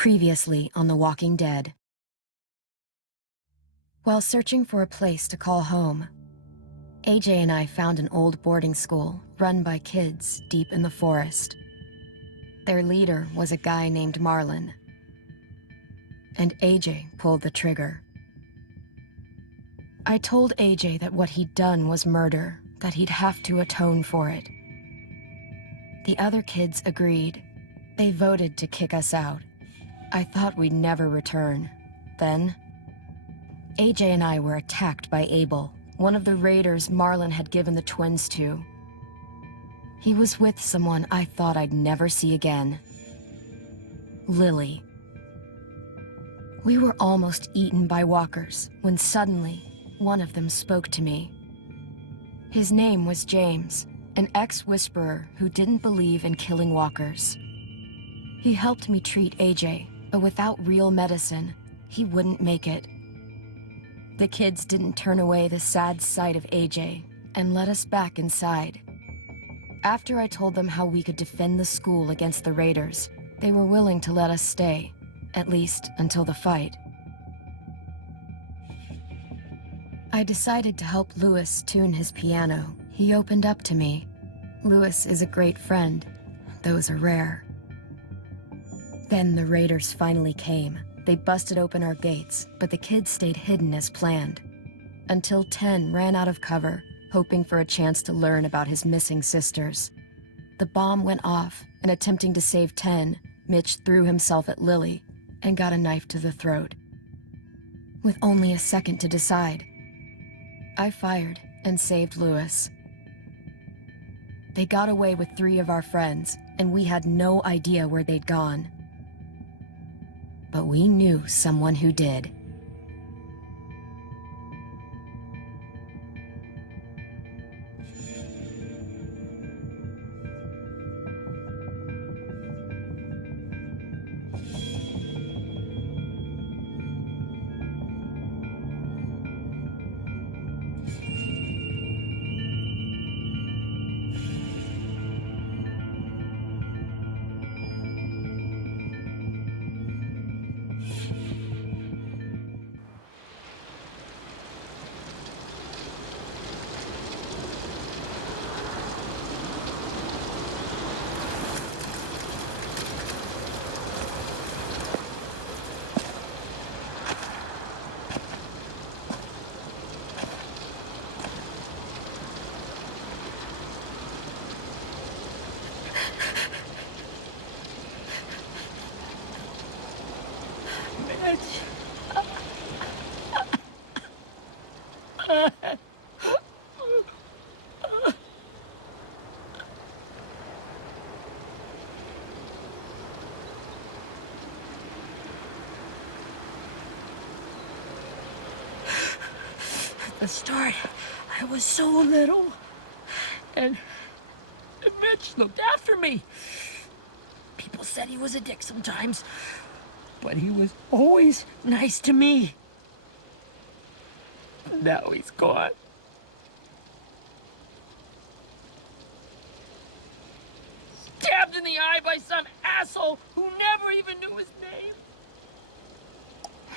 Previously on The Walking Dead. While searching for a place to call home, AJ and I found an old boarding school run by kids deep in the forest. Their leader was a guy named Marlon, and AJ pulled the trigger. I told AJ that what he'd done was murder, that he'd have to atone for it. The other kids agreed. They voted to kick us out. I thought we'd never return. Then, AJ and I were attacked by Abel, one of the raiders Marlon had given the twins to. He was with someone I thought I'd never see again. Lily. We were almost eaten by walkers when suddenly one of them spoke to me. His name was James, an ex-whisperer who didn't believe in killing walkers. He helped me treat AJ, but without real medicine, he wouldn't make it. The kids didn't turn away the sad sight of AJ and let us back inside. After I told them how we could defend the school against the raiders, they were willing to let us stay, at least until the fight. I decided to help Louis tune his piano. He opened up to me. Louis is a great friend. Those are rare. Then the raiders finally came. They busted open our gates, but the kids stayed hidden as planned. Until 10 ran out of cover, hoping for a chance to learn about his missing sisters. The bomb went off, and attempting to save 10, Mitch threw himself at Lily and got a knife to the throat. With only a second to decide, I fired and saved Louis. They got away with 3 of our friends, and we had no idea where they'd gone. But we knew someone who did. At the start, I was so little, and Mitch looked after me. People said he was a dick sometimes, but he was always nice to me. Now he's gone. Stabbed in the eye by some asshole who never even knew his name.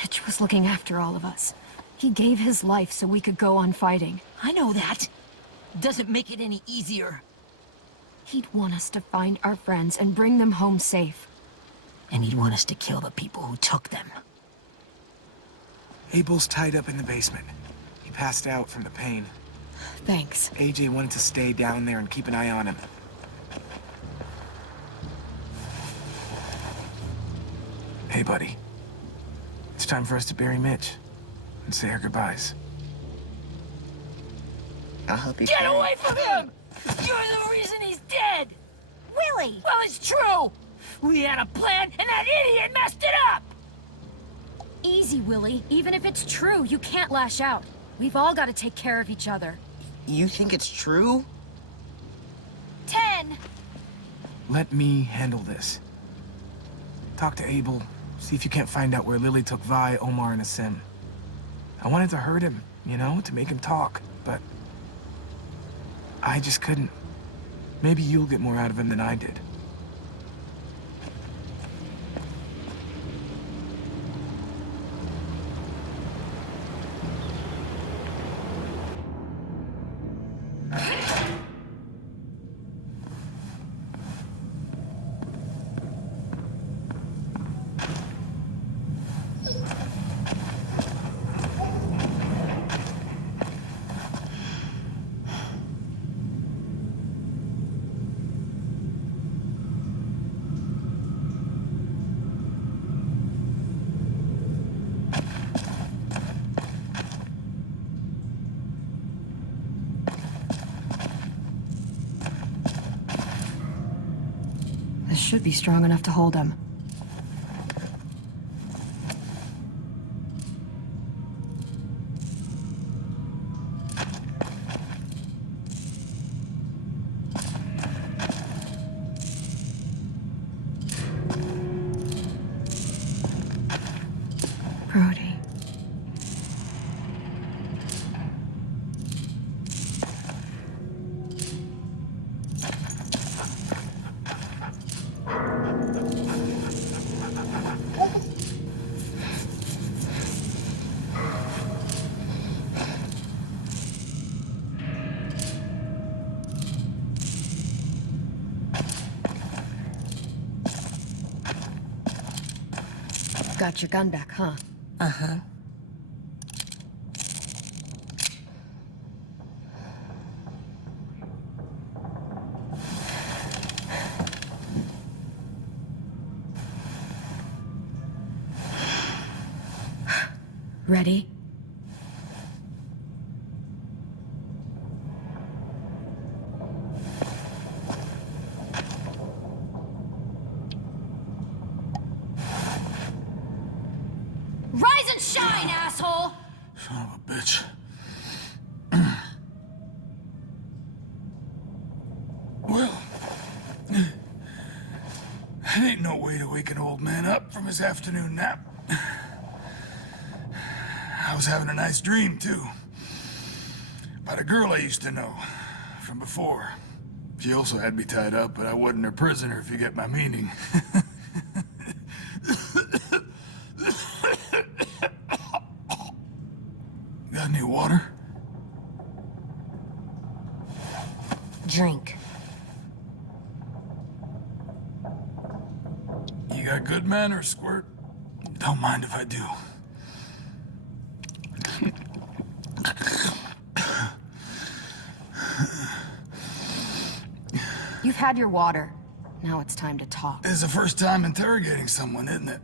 Mitch was looking after all of us. He gave his life so we could go on fighting. I know that. Doesn't make it any easier. He'd want us to find our friends and bring them home safe. And he'd want us to kill the people who took them. Abel's tied up in the basement. He passed out from the pain. Thanks. AJ wanted to stay down there and keep an eye on him. Hey, buddy. It's time for us to bury Mitch and say our goodbyes. I'll help you. Get away from him! You're the reason he's dead! Willie! Well, it's true! We had a plan, and that idiot messed it up! Easy, Willie. Even if it's true, you can't lash out. We've all got to take care of each other. You think it's true? 10! Let me handle this. Talk to Abel. See if you can't find out where Lily took Vi, Omar, and Asim. I wanted to hurt him, you know, to make him talk, but I just couldn't. Maybe you'll get more out of him than I did. should be strong enough to hold him. Brody. Got your gun back, huh? Uh-huh. Ready? Rise and shine, asshole! Son of a bitch. Well, that ain't no way to wake an old man up from his afternoon nap. I was having a nice dream, too. About a girl I used to know from before. She also had me tied up, but I wasn't her prisoner, if you get my meaning. Got any water? Drink. You got good manners, Squirt. Don't mind if I do. You've had your water. Now it's time to talk. It's the first time interrogating someone, isn't it?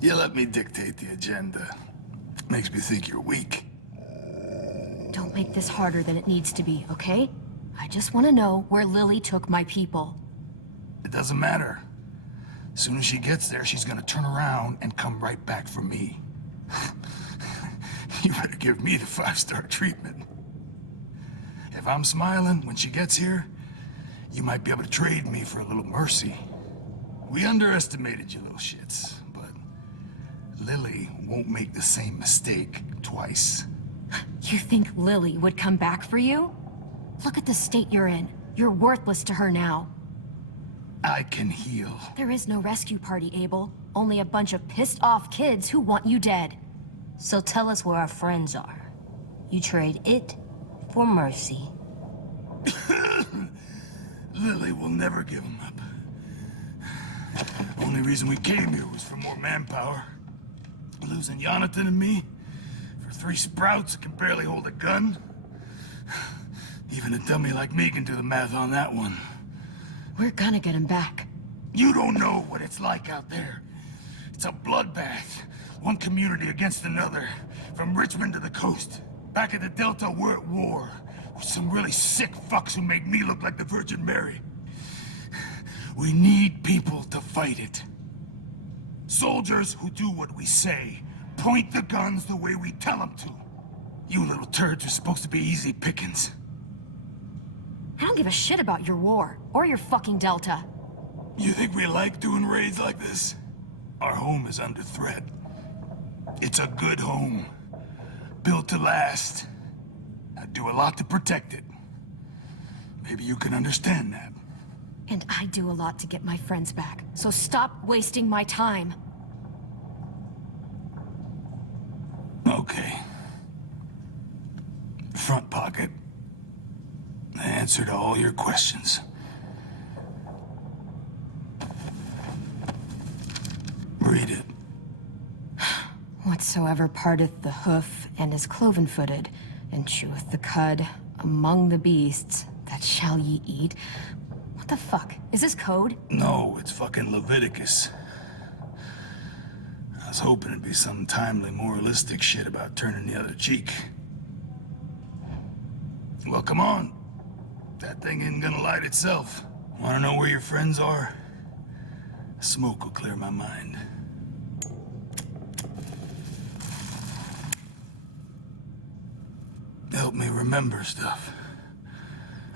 You let me dictate the agenda. Makes me think you're weak. Don't make this harder than it needs to be, okay? I just want to know where Lily took my people. It doesn't matter. As soon as she gets there, she's gonna turn around and come right back for me. You better give me the 5-star treatment. If I'm smiling when she gets here, you might be able to trade me for a little mercy. We underestimated you little shits, but Lily won't make the same mistake twice. You think Lily would come back for you? Look at the state you're in. You're worthless to her now. I can heal. There is no rescue party, Abel. Only a bunch of pissed-off kids who want you dead. So tell us where our friends are. You trade it for mercy. Lily will never give him up. Only reason we came here was for more manpower. Losing Jonathan and me for 3 sprouts that can barely hold a gun. Even a dummy like me can do the math on that one. We're gonna get him back. You don't know what it's like out there. It's a bloodbath. One community against another. From Richmond to the coast. Back at the Delta, we're at war. With some really sick fucks who make me look like the Virgin Mary. We need people to fight it. Soldiers who do what we say. Point the guns the way we tell them to. You little turds are supposed to be easy pickings. I don't give a shit about your war, or your fucking Delta. You think we like doing raids like this? Our home is under threat. It's a good home. Built to last. I do a lot to protect it. Maybe you can understand that. And I do a lot to get my friends back, so stop wasting my time. Okay. Front pocket. The answer to all your questions. Read it. Whatsoever parteth the hoof and is cloven-footed, and cheweth the cud among the beasts, that shall ye eat. What the fuck? Is this code? No, it's fucking Leviticus. I was hoping it'd be some timely moralistic shit about turning the other cheek. Well, come on. That thing isn't gonna light itself. Wanna know where your friends are? Smoke will clear my mind. Help me remember stuff.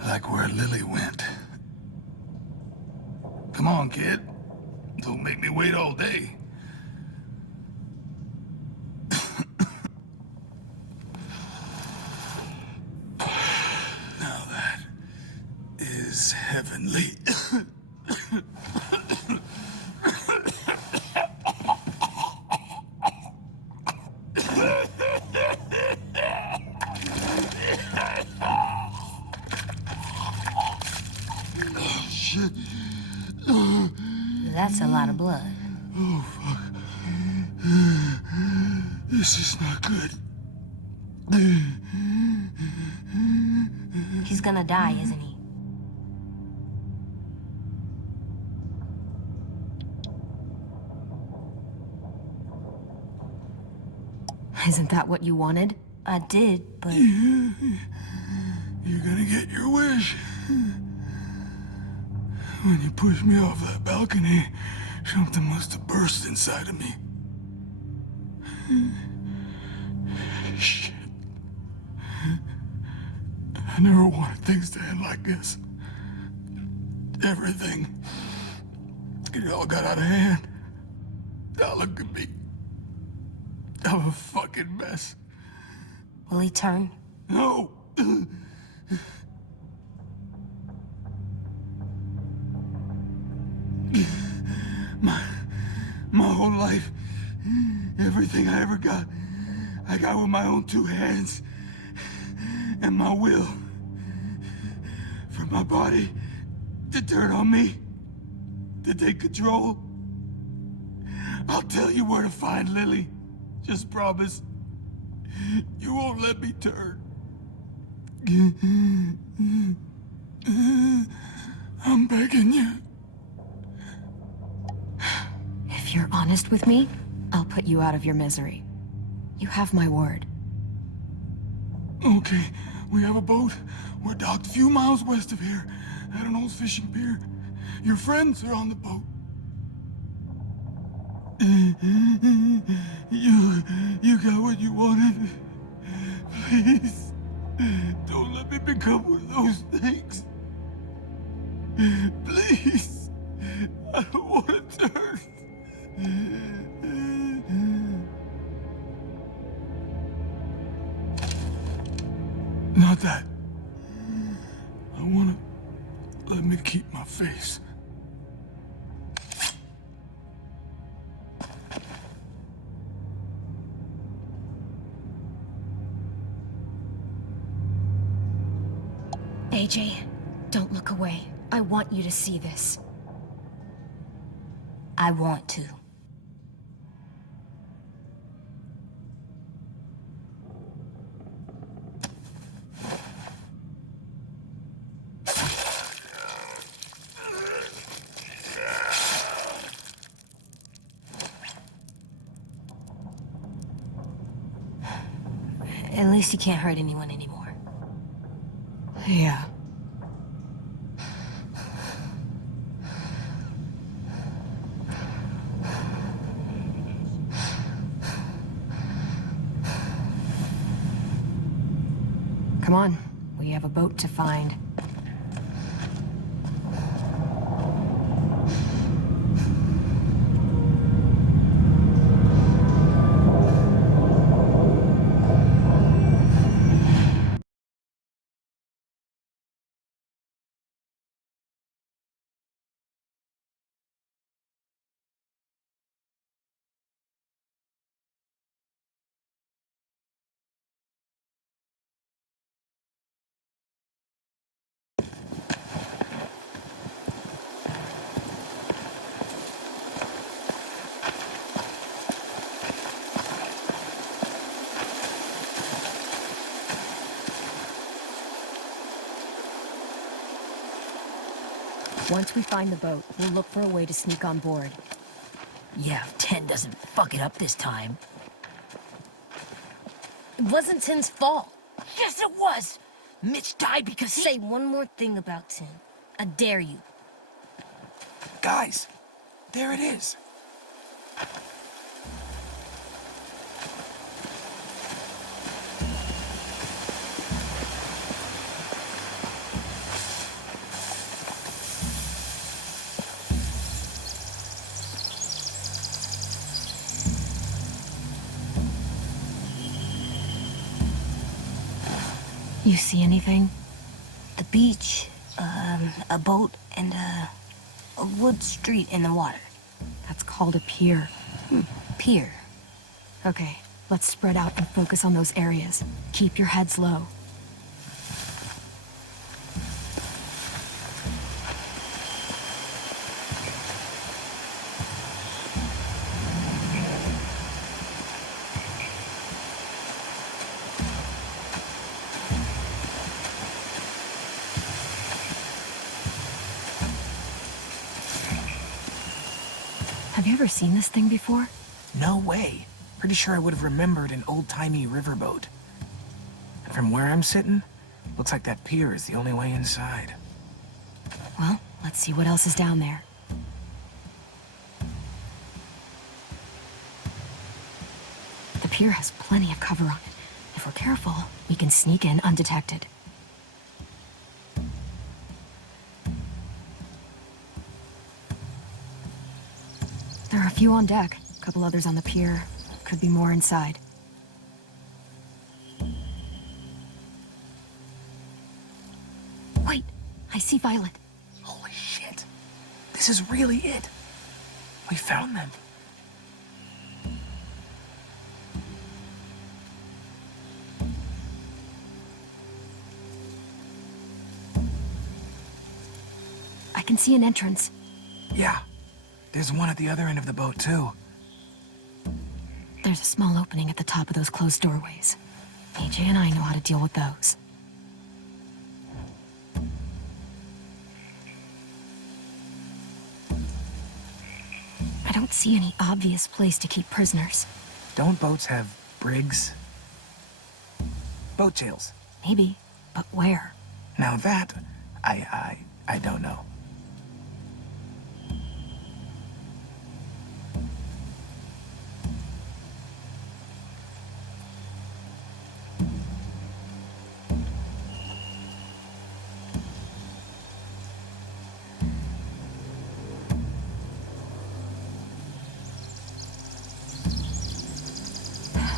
Like where Lily went. Come on, kid. Don't make me wait all day. Now that is heavenly. Shit. That's a lot of blood. Oh, fuck. This is not good. He's gonna die, isn't he? Isn't that what you wanted? I did, but... You're gonna get your wish. When you pushed me off that balcony, something must have burst inside of me. Shit. I never wanted things to end like this. Everything. It all got out of hand. Now look at me. I'm a fucking mess. Will he turn? No! My whole life, everything I ever got, I got with my own two hands and my will. For my body to turn on me, to take control. I'll tell you where to find Lily. Just promise. You won't let me turn. I'm begging you. If you're honest with me, I'll put you out of your misery. You have my word. Okay, we have a boat. We're docked a few miles west of here at an old fishing pier. Your friends are on the boat. You got what you wanted. Please, don't let me become one of those things. Please, I don't want to turn. Not that. I want to let me keep my face. AJ, don't look away. I want you to see this. I want to. At least he can't hurt anyone anymore. Yeah. Come on, we have a boat to find. Once we find the boat, we'll look for a way to sneak on board. Yeah, if 10 doesn't fuck it up this time. It wasn't Tim's fault. Yes, it was! Mitch died because he... Say one more thing about Tim. I dare you. Guys, there it is. You see anything? The beach, a boat, and a wood street in the water. That's called a pier. Pier. Okay, let's spread out and focus on those areas. Keep your heads low. Have you ever seen this thing before? No way. Pretty sure I would have remembered an old-timey riverboat. And from where I'm sitting, looks like that pier is the only way inside. Well, let's see what else is down there. The pier has plenty of cover on it. If we're careful, we can sneak in undetected. There are a few on deck, a couple others on the pier. Could be more inside. Wait, I see Violet. Holy shit. This is really it. We found them. I can see an entrance. Yeah. There's one at the other end of the boat, too. There's a small opening at the top of those closed doorways. AJ and I know how to deal with those. I don't see any obvious place to keep prisoners. Don't boats have brigs? Boat jails. Maybe, but where? Now that, I don't know.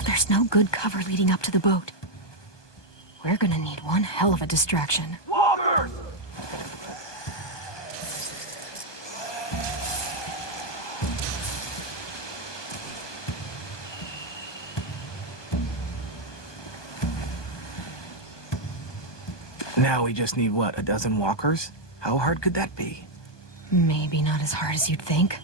There's no good cover leading up to the boat. We're gonna need one hell of a distraction. Loggers! Now we just need, what, a dozen walkers? How hard could that be? Maybe not as hard as you'd think.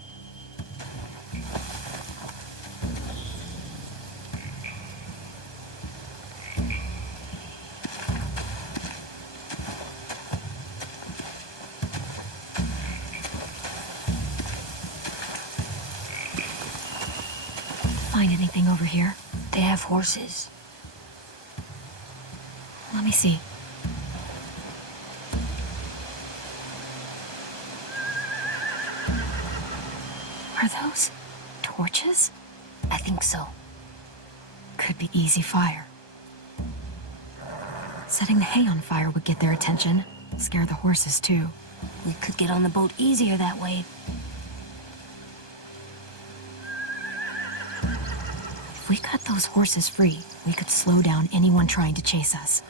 Find anything over here? They have horses. Let me see. Are those torches? I think so. Could be easy fire. Setting the hay on fire would get their attention. Scare the horses, too. We could get on the boat easier that way. If we cut those horses free, we could slow down anyone trying to chase us.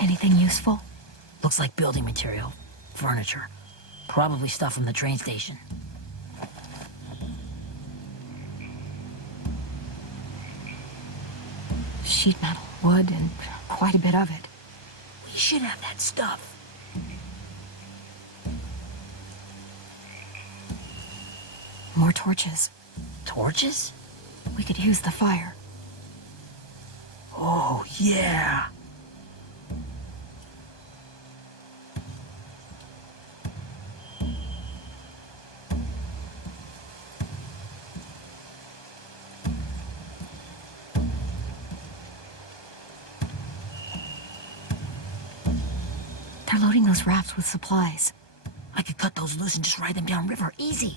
Anything useful? Looks like building material. Furniture. Probably stuff from the train station. Sheet metal, wood, and quite a bit of it. We should have that stuff. More torches. Torches? We could use the fire. Oh, yeah. They're loading those rafts with supplies. I could cut those loose and just ride them downriver, easy.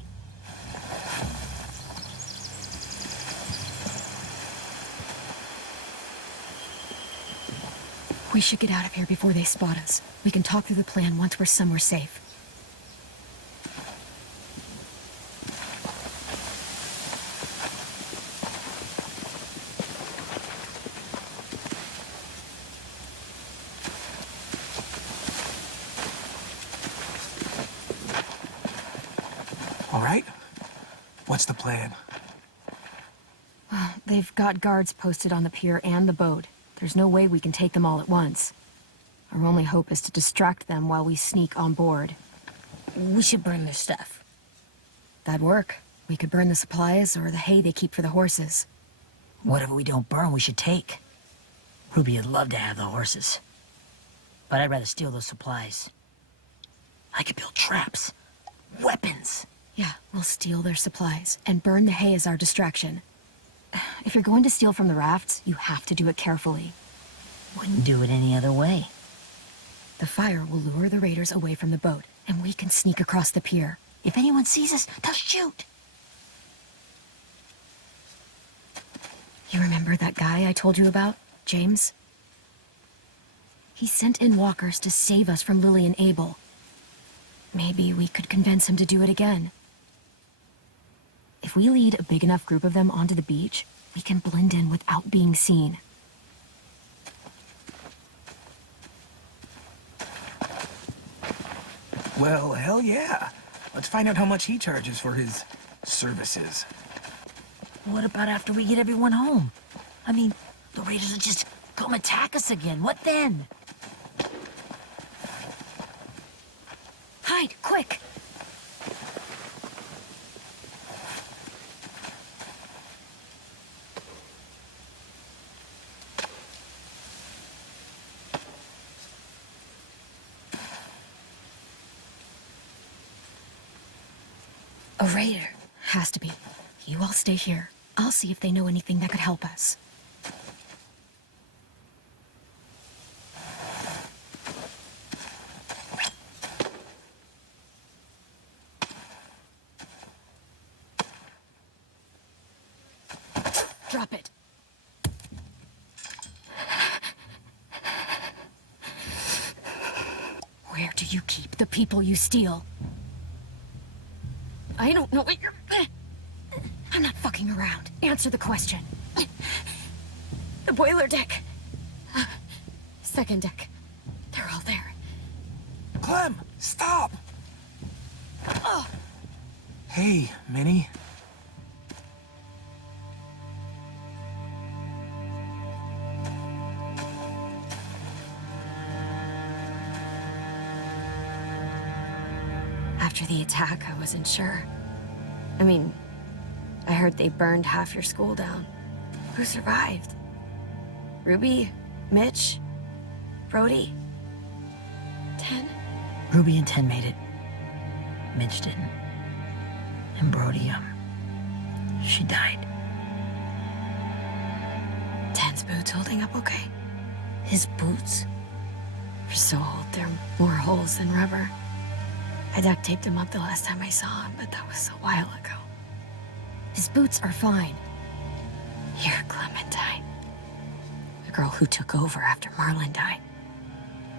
We should get out of here before they spot us. We can talk through the plan once we're somewhere safe. All right? What's the plan? They've got guards posted on the pier and the boat. There's no way we can take them all at once. Our only hope is to distract them while we sneak on board. We should burn their stuff. That'd work. We could burn the supplies or the hay they keep for the horses. Whatever we don't burn, we should take. Ruby would love to have the horses. But I'd rather steal those supplies. I could build traps. Weapons. Yeah, we'll steal their supplies and burn the hay as our distraction. If you're going to steal from the rafts, you have to do it carefully. Wouldn't do it any other way. The fire will lure the raiders away from the boat, and we can sneak across the pier. If anyone sees us, they'll shoot. You remember that guy I told you about, James? He sent in walkers to save us from Lily and Abel. Maybe we could convince him to do it again. If we lead a big enough group of them onto the beach, we can blend in without being seen. Well, hell yeah. Let's find out how much he charges for his services. What about after we get everyone home? I mean, the raiders will just come attack us again. What then? Hide, quick! A raider. Has to be. You all stay here. I'll see if they know anything that could help us. Drop it. Where do you keep the people you steal? I don't know what you're... I'm not fucking around. Answer the question. The boiler deck. Second deck. They're all there. Clem, stop! Oh. Hey, Minnie. After the attack, I wasn't sure. I mean, I heard they burned half your school down. Who survived? Ruby? Mitch? Brody? 10? Ruby and 10 made it. Mitch didn't. And Brody, she died. 10's boots holding up okay? His boots? They're so old, there are more holes than rubber. I duct taped him up the last time I saw him, but that was a while ago. His boots are fine. You're Clementine. The girl who took over after Marlon died.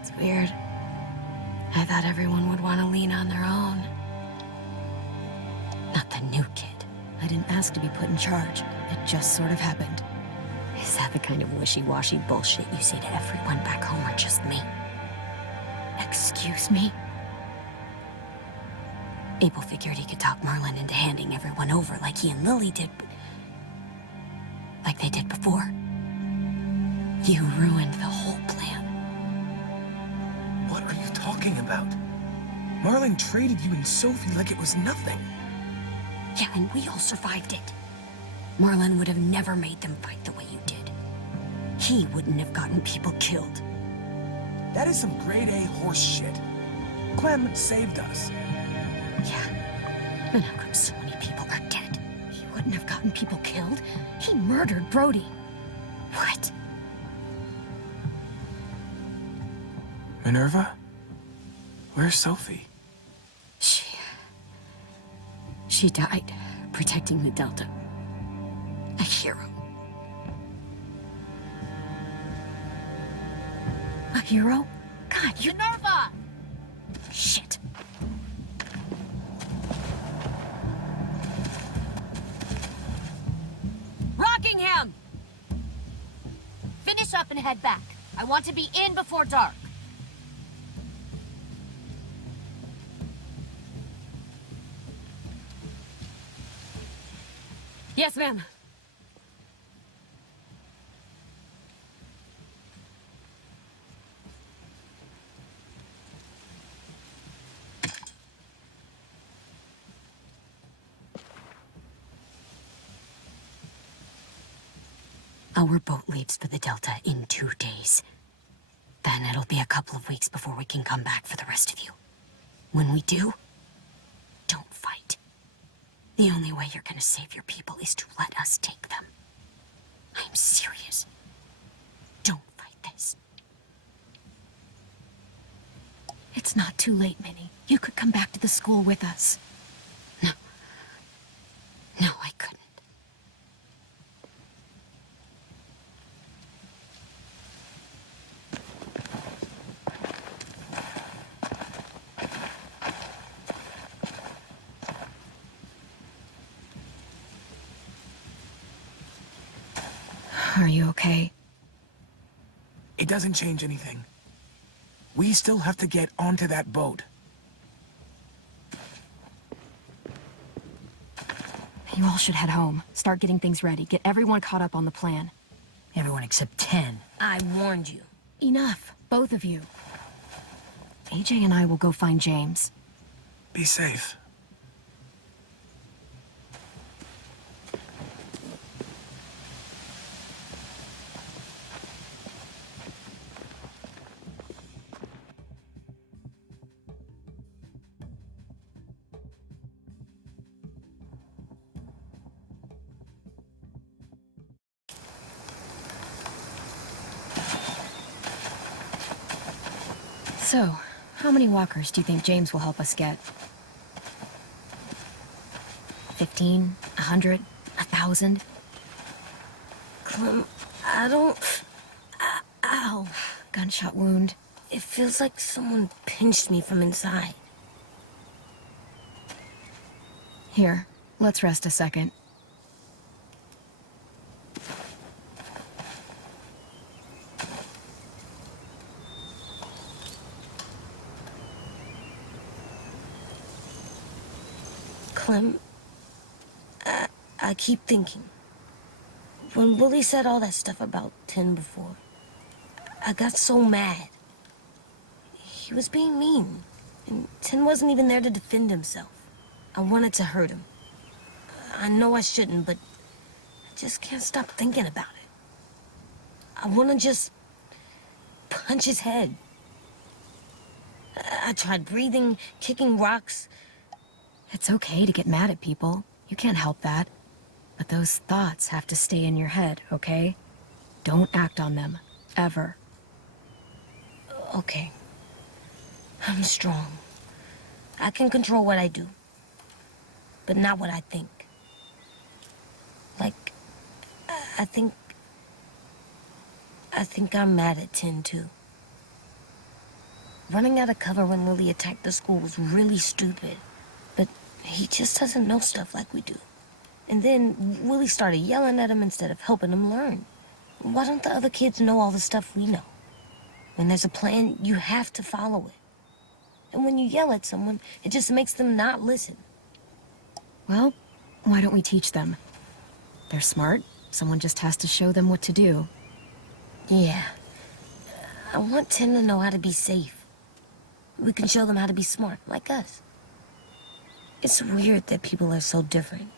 It's weird. I thought everyone would want to lean on their own. Not the new kid. I didn't ask to be put in charge. It just sort of happened. Is that the kind of wishy-washy bullshit you say to everyone back home or just me? Excuse me? Abel figured he could talk Marlon into handing everyone over like he and Lily did, but... like they did before. You ruined the whole plan. What are you talking about? Marlon traded you and Sophie like it was nothing. Yeah, and we all survived it. Marlon would have never made them fight the way you did. He wouldn't have gotten people killed. That is some grade A horse shit. Clem saved us. Yeah, and how come so many people are dead? He wouldn't have gotten people killed. He murdered Brody. What? Minerva? Where's Sophie? She died protecting the Delta. A hero. A hero? God, you're Nerva! Shit. Rockingham! Finish up and head back. I want to be in before dark. Yes, ma'am. Our boat leaves for the Delta in 2 days. Then it'll be a couple of weeks before we can come back for the rest of you. When we do, don't fight. The only way you're gonna save your people is to let us take them. I'm serious. Don't fight this. It's not too late, Minnie. You could come back to the school with us. No. No, I couldn't. Are you okay? It doesn't change anything. We still have to get onto that boat. You all should head home. Start getting things ready. Get everyone caught up on the plan. Everyone except 10. I warned you. Enough, both of you. AJ and I will go find James. Be safe. So, how many walkers do you think James will help us get? 15? 100? 1,000? Clem, I don't... Ow. Gunshot wound. It feels like someone pinched me from inside. Here, let's rest a second. Clem, I keep thinking. When Willie said all that stuff about 10 before, I got so mad. He was being mean, and 10 wasn't even there to defend himself. I wanted to hurt him. I know I shouldn't, but I just can't stop thinking about it. I want to just punch his head. I tried breathing, kicking rocks. It's okay to get mad at people. You can't help that. But those thoughts have to stay in your head, okay? Don't act on them. Ever. Okay. I'm strong. I can control what I do. But not what I think. Like, I think I'm mad at 10 too. Running out of cover when Lily attacked the school was really stupid. But he just doesn't know stuff like we do. And then Willie started yelling at him instead of helping him learn. Why don't the other kids know all the stuff we know? When there's a plan, you have to follow it. And when you yell at someone, it just makes them not listen. Well, why don't we teach them? They're smart. Someone just has to show them what to do. Yeah. I want 10 to know how to be safe. We can show them how to be smart, like us. It's weird that people are so different.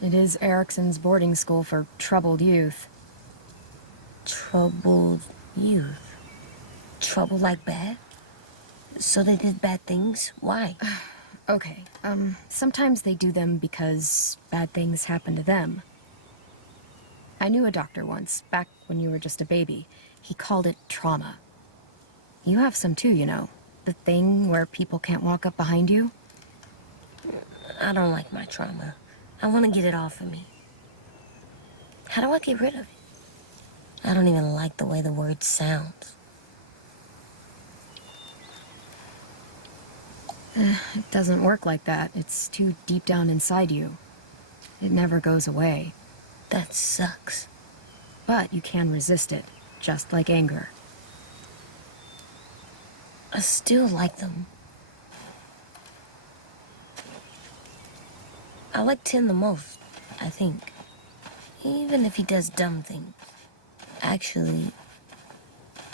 It is Erickson's boarding school for troubled youth. Troubled youth? Trouble like bad? So they did bad things? Why? Okay, sometimes they do them because bad things happen to them. I knew a doctor once, back when you were just a baby. He called it trauma. You have some too, you know. The thing where people can't walk up behind you? I don't like my trauma. I want to get it off of me. How do I get rid of it? I don't even like the way the word sounds. It doesn't work like that. It's too deep down inside you. It never goes away. That sucks. But you can resist it, just like anger. I still like them. I like Tim the most, I think. Even if he does dumb things. Actually,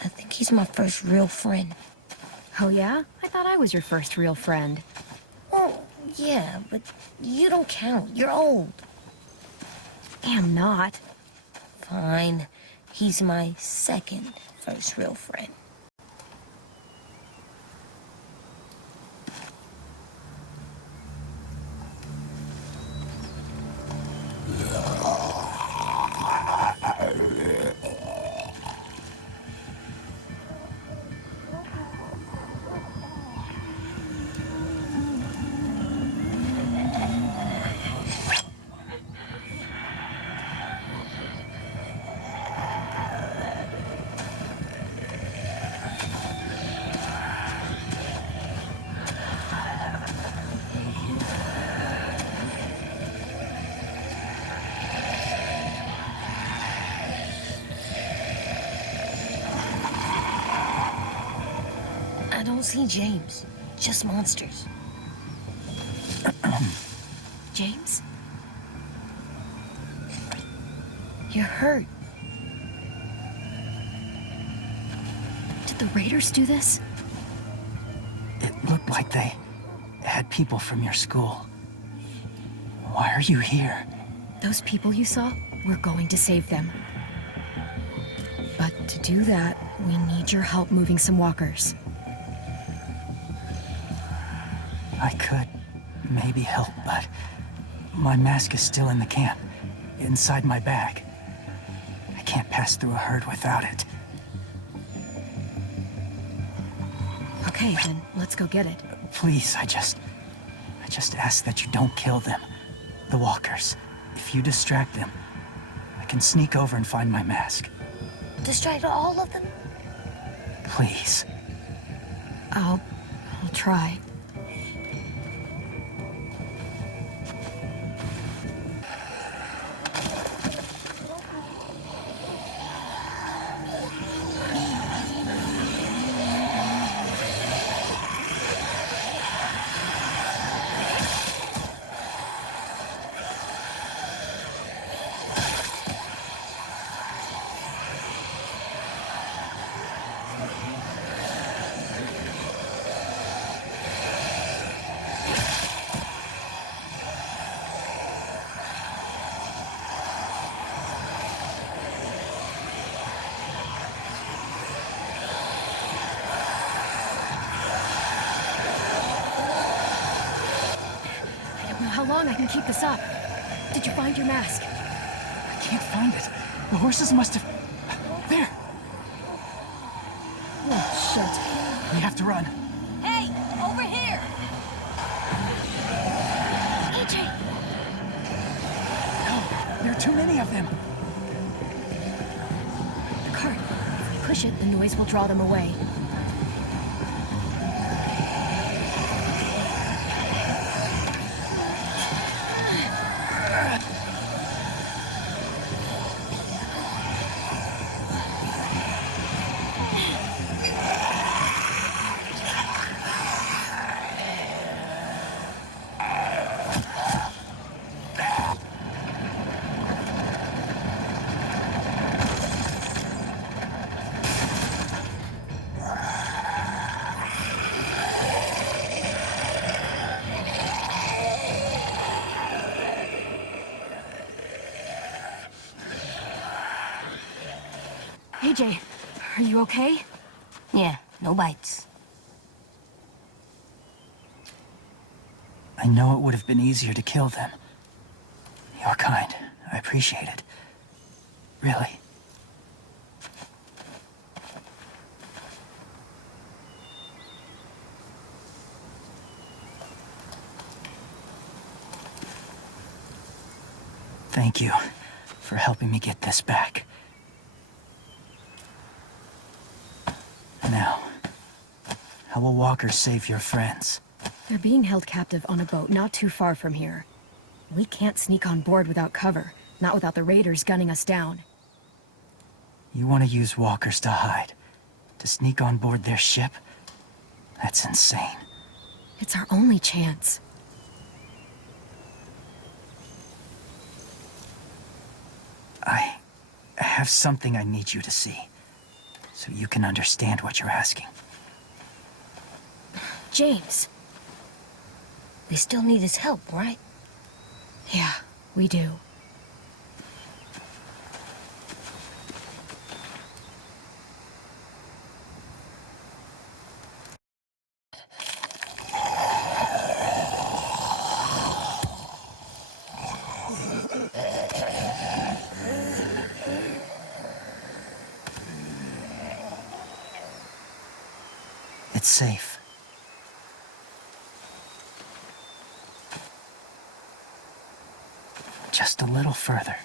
I think he's my first real friend. Oh yeah? I thought I was your first real friend. Well, yeah, but you don't count. You're old. Am not. Fine. He's my second first real friend. I don't see James. Just monsters. James? You're hurt. Did the raiders do this? It looked like they had people from your school. Why are you here? Those people you saw, we're going to save them. But to do that, we need your help moving some walkers. I could maybe help, but my mask is still in the camp, inside my bag. I can't pass through a herd without it. Okay, then let's go get it. Please, I just ask that you don't kill them. The walkers. If you distract them, I can sneak over and find my mask. Distract all of them? Please. I'll try. How long I can keep this up? Did you find your mask? I can't find it. The horses must have... There! Oh, shit. We have to run. Hey, over here! AJ! No, there are too many of them. The cart. If we push it, the noise will draw them away. AJ, are you okay? Yeah, no bites. I know it would have been easier to kill them. You're kind. I appreciate it. Really. Thank you for helping me get this back. Now, how will Walker save your friends? They're being held captive on a boat not too far from here. We can't sneak on board without cover, not without the raiders gunning us down. You want to use walkers to hide? To sneak on board their ship? That's insane. It's our only chance. I have something I need you to see, so you can understand what you're asking. James. We still need his help, right? Yeah, we do. It's safe. Just a little further.